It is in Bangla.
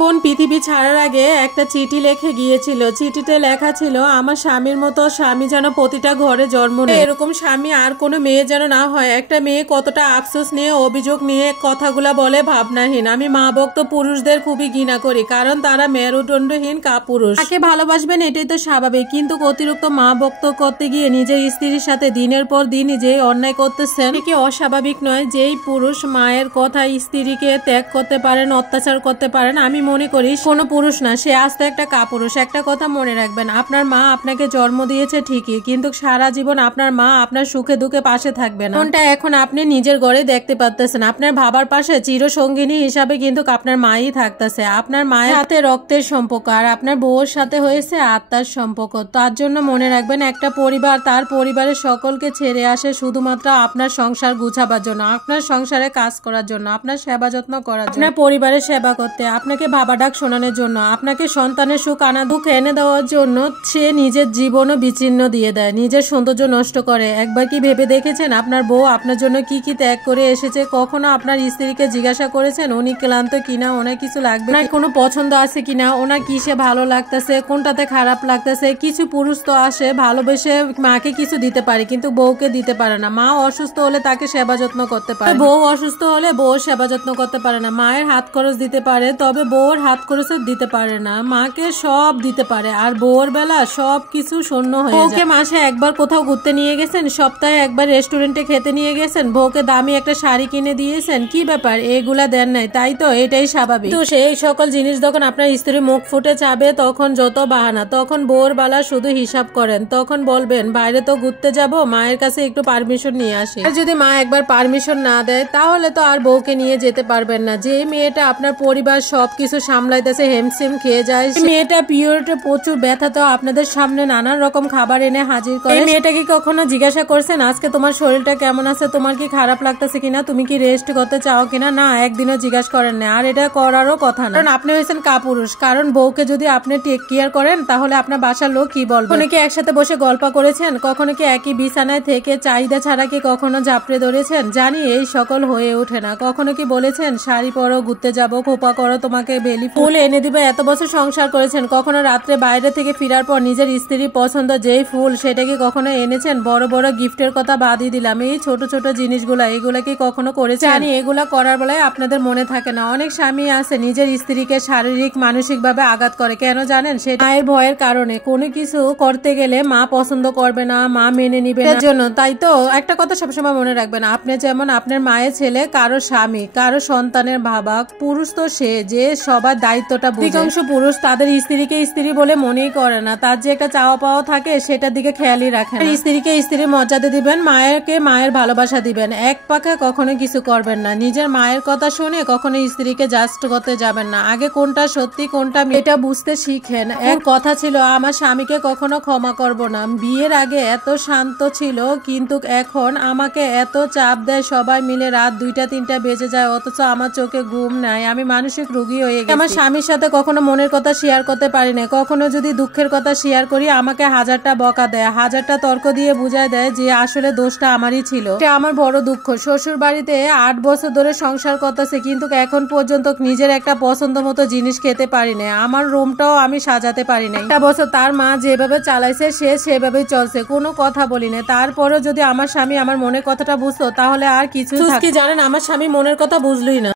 বোন পৃথিবী ছাড়ার আগে একটা চিঠি লিখে গিয়েছিল। চিঠিতে লেখা ছিল, আমার স্বামীর মতো স্বামী যেন প্রতিটা ঘরে জন্ম নেয়, এরকম স্বামী আর কোনো মেয়ে যেন না হয়। একটা মেয়ে কতটা আফসোস নিয়ে অভিযোগ নিয়ে কথাগুলা বলে ভাবনাহীন। আমি মা ভক্ত পুরুষদের খুবই ঘৃণা করি, কারণ তারা মেরুদণ্ডহীন কাপুরুষ। তাকে ভালোবাসবেন এটাই তো স্বাভাবিক, কিন্তু অতিরিক্ত মা ভক্ত করতে গিয়ে নিজের স্ত্রীর সাথে দিনের পর দিন যে অন্যায় করতেছেন, কি অস্বাভাবিক নয়? যেই পুরুষ মায়ের কথা স্ত্রীকে ত্যাগ করতে পারেন, অত্যাচার করতে পারেন, আমি মনে করি কোনো পুরুষ না, সে আস্তে একটা কাপুরুষ। একটা কথা মনে রাখবেন, আপনার মা আপনাকে জন্ম দিয়েছে ঠিকই, কিন্তু সারা জীবন আপনার মা আপনার সুখে দুঃখে পাশে থাকবে না। কোনটা এখন আপনি নিজের ঘরে দেখতে পাচ্ছেন। আপনার বাবার পাশে চিরসঙ্গিনী হিসাবে কিন্তু আপনার মাই থাকতেছে। আপনার মায়ের সাথে রক্তের সম্পর্ক, আর আপনার বউর সাথে হয়েছে আত্মার সম্পর্ক। তার জন্য মনে রাখবেন, একটা পরিবার তার পরিবারের সকলকে ছেড়ে আসে শুধুমাত্র আপনার সংসার গুছাবার জন্য, আপনার সংসারে কাজ করার জন্য, আপনার সেবা যত্ন করার জন্য, আপনার পরিবারের সেবা করতে, আপনাকে বাবা ডাক শোনানোর জন্য, আপনাকে সন্তানের সুখ আনা দুঃখ এনে দেওয়ার জন্য সে নিজের জীবনও বিচ্ছিন্ন দিয়ে দেয়, নিজের সৌন্দর্য নষ্ট করে। একবার কি ভেবে দেখেছেন আপনার বউ আপনার জন্য কি কি ত্যাগ করে এসেছে? কখনো আপনার স্ত্রীকে জিজ্ঞাসা করেছেন উনি ক্লান্ত কিনা, ওনার কিছু লাগবে, ওনার কোনো পছন্দ আছে কিনা, ওনার কিসে ভালো লাগতেছে, কোনটাতে খারাপ লাগতেছে? কিছু পুরুষ তো আসে ভালোবেসে মাকে কিছু দিতে পারে, কিন্তু বউকে দিতে পারে না। মা অসুস্থ হলে তাকে সেবা যত্ন করতে পারে, বউ অসুস্থ হলে বউর সেবা যত্ন করতে পারে না। মায়ের হাত খরচ দিতে পারে, তবে বউর হাত খরচ দিতে পারে না। মাকে সব দিতে পারে, আর বউর বেলা সব কিছু শূন্য হয়ে যায়। বউকে মাসে একবার কোথাও ঘুরতে নিয়ে গেছেন, সপ্তাহে একবার রেস্টুরেন্টে খেতে নিয়ে গেছেন, বউকে দামি একটা শাড়ি কিনে দিয়েছেন, কি ব্যাপার? এগুলা দেন নাই, তাই তো? এটাই স্বাভাবিক। তো সেই সকল জিনিস যখন আপনার স্ত্রী মুখ ফুটে চাবে, তখন যত বাহানা, তখন বউর বেলা শুধু হিসাব করেন। তখন বলবেন, বাইরে তো ঘুরতে যাব, মায়ের কাছে একটু পারমিশন নিয়ে আসি। আর যদি মা একবার পারমিশন না দেয়, তাহলে তো আর বউকে নিয়ে যেতে পারবেন না। যে মেয়েটা আপনার পরিবার সবকিছু সামলাইতেছে, হেমসিম খেয়ে যায়, মেয়েটা পিরিয়ডে প্রচুর ব্যথা, তো আপনাদের সামনে নানান রকম খাবার এনে হাজির করে। মেয়েটা কি কখনো জিজ্ঞাসা করছেন আজকে তোমার শরীরটা কেমন আছে, তোমার কি খারাপ লাগতেছে কিনা, তুমি কি রেস্ট করতে চাও কিনা? না, একদিনও জিজ্ঞাসা করেন না। আর এটা করারও কথা না, কারণ আপনি হয়েছেন কাপুরুষ। কারণ বউকে যদি আপনি টেক কেয়ার করেন, তাহলে আপনার বাসার লোক কি বলবে? কখনো কি একসাথে বসে গল্প করেছেন? কখনো কি একই বিছানায় থেকে চাহিদা ছাড়া কি কখনো ঝাপড়ে ধরেছেন? জানি এই সকল হয়ে ওঠে না। কখনো কি বলেছেন শাড়ি পরো, ঘুরতে যাবো, খোপা করো, তোমাকে বেলি ফুল এনে দিবে? এত বছর সংসার করেছেন, কখনো রাত্রে বাইরে থেকে ফিরার পর নিজের স্ত্রীর পছন্দ যেই ফুল, সেটা কি কখনো এনেছেন? বড় বড় গিফটের কথা বাদই দিলাম, এই ছোট ছোট জিনিসগুলা, এগুলা কি কখনো করেছেন? জানি এগুলা করার বেলায় আপনাদের মনে থাকে না। অনেক স্বামী আছে নিজের স্ত্রীকে শারীরিক মানসিক ভাবে আঘাত করে, কেন জানেন? সে মায়ের ভয়ের কারণে। কোনো কিছু করতে গেলে মা পছন্দ করবে না, মা মেনে নিবে না জন্য। তাই তো একটা কথা সবসময় মনে রাখবেন, আপনি যেমন আপনার মায়ের ছেলে, কারো স্বামী, কারো সন্তানের বাবা, পুরুষ তো সে যে সবার দায়িত্বটা বুঝে। অধিকাংশ পুরুষ তাদের স্ত্রীকে স্ত্রী বলে মনেই করে না, তার যে একটা চাওয়া পাওয়া থাকে সেটার দিকে খেয়ালই রাখেন। স্ত্রীকে স্ত্রীর মর্যাদা দিবেন, মায়েরকে মায়ের ভালোবাসা দিবেন, এক পাকে কখনো কিছু করবেন না। নিজের মায়ের কথা শুনে কখনো স্ত্রীকে জাস্ট করতে যাবেন না। আগে কোনটা সত্যি কোনটা এটা বুঝতে শিখেন। এক কথা ছিল, আমার স্বামীকে কখনো ক্ষমা করব না। বিয়ের আগে এত শান্ত ছিল, কিন্তু এখন আমাকে এত চাপ দেয়, সবাই মিলে রাত 2টা-3টা বেজে যায়, অথচ আমার চোখে ঘুম নাই। আমি মানসিক রোগী হয়ে গেছি। আমার স্বামীর সাথে কখনো মনের কথা শেয়ার করতে পারি না। কখনো যদি দুঃখের কথা শেয়ার করি, আমাকে হাজারটা বকা দেয়, হাজারটা তর্ক দিয়ে বুঝায় দেয় যে আসলে দোষটা আমারই ছিল। এটা আমার বড় দুঃখ। শ্বশুর বাড়িতে 8 বছর ধরে সংসার করতেছে, কিন্তু এখন পর্যন্ত নিজের একটা পছন্দ মতো জিনিস খেতে পারি না। আমার রুমটাও আমি সাজাতে পারি না। একটা বছর তার মা যেভাবে চালাইছে, সে সেভাবেই চলছে, কোনো কথা বলি না। তারপরেও যদি আমার স্বামী আমার মনের কথাটা বুঝতো, তাহলে আর কিছু কি জানেন, আমার স্বামী মনের কথা বুঝলই না।